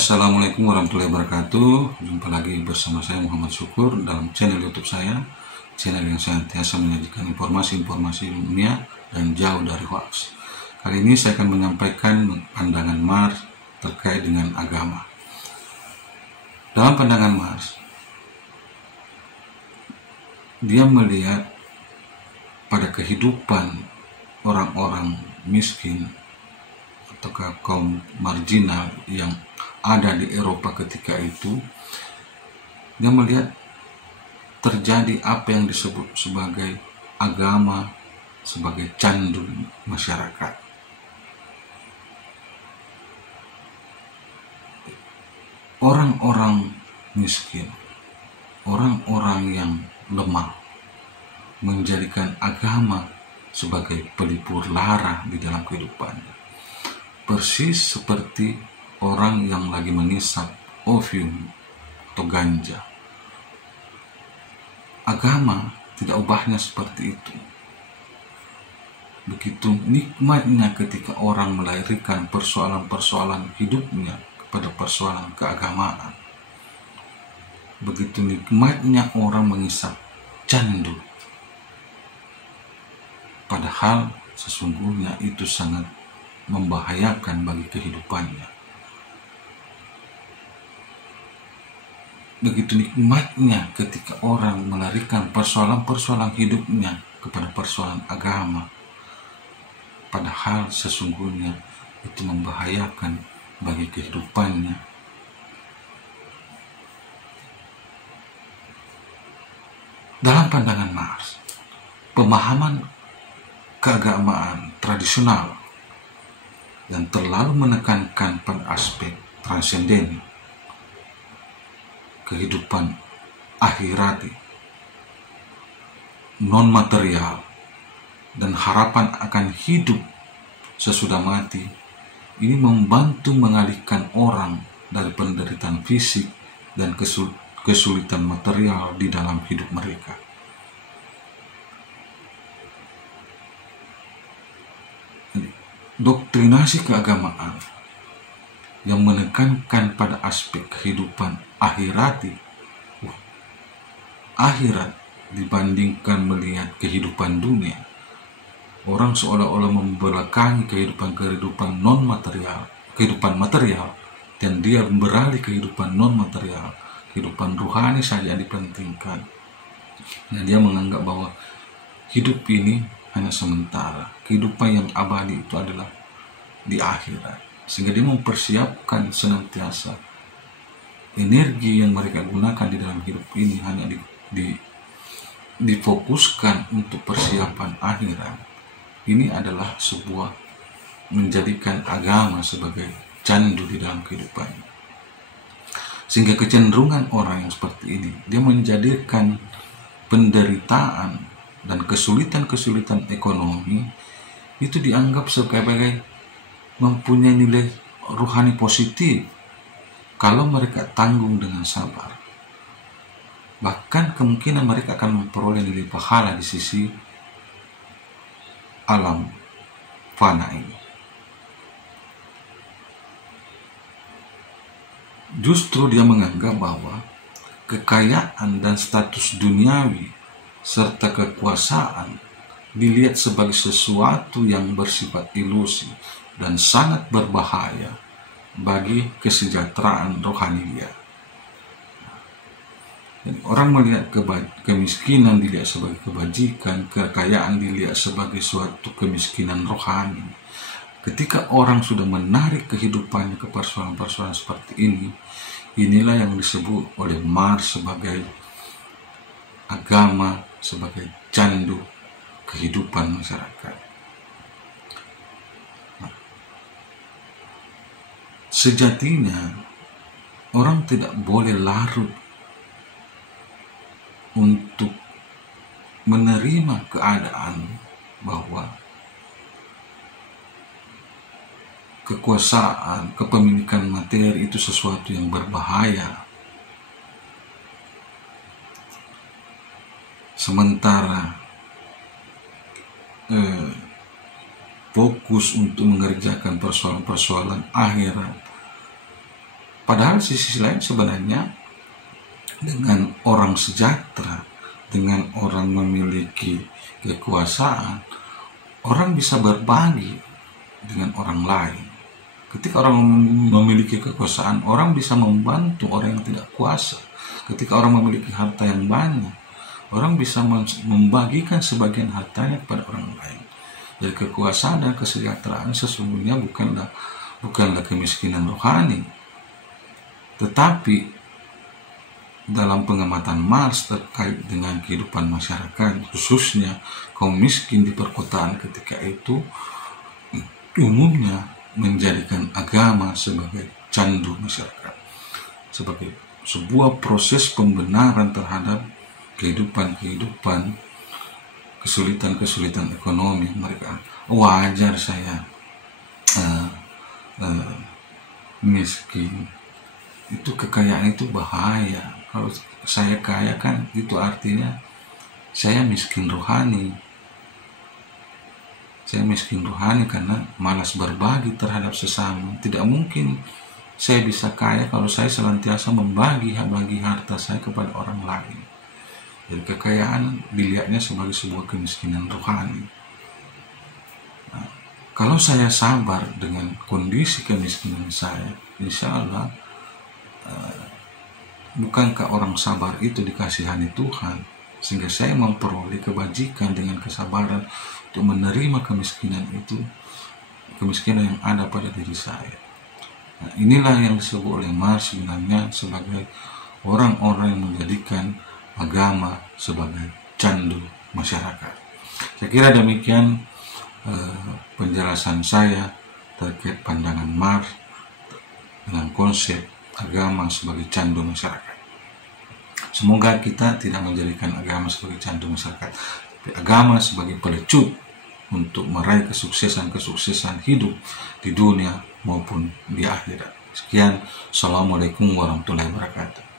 Assalamualaikum warahmatullahi wabarakatuh. Jumpa lagi bersama saya Muhammad Syukur dalam channel YouTube saya, channel yang senantiasa menyajikan informasi-informasi ilmiah dan jauh dari hoax. Kali ini saya akan menyampaikan pandangan Mars terkait dengan agama. Dalam pandangan Mars, dia melihat pada kehidupan orang-orang miskin atau kaum marginal yang ada di Eropa ketika itu. Dia melihat terjadi apa yang disebut sebagai agama, sebagai candu masyarakat. Orang-orang miskin, orang-orang yang lemah, menjadikan agama sebagai pelipur lara di dalam kehidupannya. Persis seperti orang yang lagi mengisap opium atau ganja. Agama tidak ubahnya seperti itu. Begitu nikmatnya ketika orang melahirkan persoalan-persoalan hidupnya kepada persoalan keagamaan. Begitu nikmatnya orang mengisap candu. Padahal sesungguhnya itu sangat membahayakan bagi kehidupannya. Begitu nikmatnya ketika orang melarikan persoalan-persoalan hidupnya kepada persoalan agama. Padahal sesungguhnya itu membahayakan bagi kehidupannya. Dalam pandangan Mars, pemahaman keagamaan tradisional yang terlalu menekankan pada aspek transenden, kehidupan akhirati, non-material, dan harapan akan hidup sesudah mati, ini membantu mengalihkan orang dari penderitaan fisik dan kesulitan material di dalam hidup mereka. Doktrinasi keagamaan yang menekankan pada aspek kehidupan akhirati, akhirat dibandingkan melihat kehidupan dunia, orang seolah-olah membelakangi kehidupan non-material, kehidupan material, dan dia beralih kehidupan non-material, kehidupan rohani saja yang dipentingkan. Dan dia menganggap bahwa hidup ini hanya sementara, kehidupan yang abadi itu adalah di akhirat. Sehingga dia mempersiapkan senantiasa energi yang mereka gunakan di dalam hidup ini hanya difokuskan untuk persiapan akhirat. Ini adalah sebuah menjadikan agama sebagai candu di dalam kehidupannya. Sehingga kecenderungan orang yang seperti ini, dia menjadikan penderitaan dan kesulitan-kesulitan ekonomi itu dianggap sebagai mempunyai nilai rohani positif kalau mereka tanggung dengan sabar. Bahkan kemungkinan mereka akan memperoleh nilai pahala di sisi alam fana ini. Justru dia menganggap bahwa kekayaan dan status duniawi serta kekuasaan dilihat sebagai sesuatu yang bersifat ilusi dan sangat berbahaya bagi kesejahteraan rohani dia. Jadi orang melihat kemiskinan dilihat sebagai kebajikan, kekayaan dilihat sebagai suatu kemiskinan rohani. Ketika orang sudah menarik kehidupannya ke persoalan-persoalan seperti ini, inilah yang disebut oleh Mars sebagai agama, sebagai candu kehidupan masyarakat. Sejatinya orang tidak boleh larut untuk menerima keadaan bahwa kekuasaan, kepemilikan materi itu sesuatu yang berbahaya. Sementara fokus untuk mengerjakan persoalan-persoalan akhirat Padahal sisi lain sebenarnya dengan orang sejahtera, dengan orang memiliki kekuasaan, orang bisa berbagi dengan orang lain. Ketika orang memiliki kekuasaan, orang bisa membantu orang yang tidak kuasa. Ketika orang memiliki harta yang banyak, orang bisa membagikan sebagian hartanya kepada orang lain. Jadi kekuasaan dan kesejahteraan sesungguhnya bukanlah kemiskinan rohani, tetapi dalam pengamatan Marx terkait dengan kehidupan masyarakat, khususnya kaum miskin di perkotaan ketika itu, umumnya menjadikan agama sebagai candu masyarakat, sebagai sebuah proses pembenaran terhadap kehidupan kesulitan ekonomi mereka. Wajar saya miskin, itu kekayaan itu bahaya. Kalau saya kaya kan itu artinya saya miskin rohani. Saya miskin rohani karena malas berbagi terhadap sesama. Tidak mungkin saya bisa kaya kalau saya senantiasa membagi harta saya kepada orang lain. Jadi kekayaan dilihatnya sebagai sebuah kemiskinan rohani. Nah, kalau saya sabar dengan kondisi kemiskinan saya, insya Allah bukankah orang sabar itu dikasihani Tuhan, sehingga saya memperoleh kebajikan dengan kesabaran untuk menerima kemiskinan itu, kemiskinan yang ada pada diri saya. Nah, inilah yang disebut oleh Marx sebenarnya sebagai orang-orang yang menjadikan agama sebagai candu masyarakat. Saya kira demikian penjelasan saya terkait pandangan Marx dengan konsep agama sebagai candu masyarakat. Semoga kita tidak menjadikan agama sebagai candu masyarakat, tapi agama sebagai pelecut untuk meraih kesuksesan hidup di dunia maupun di akhirat. Sekian, Assalamualaikum warahmatullahi wabarakatuh.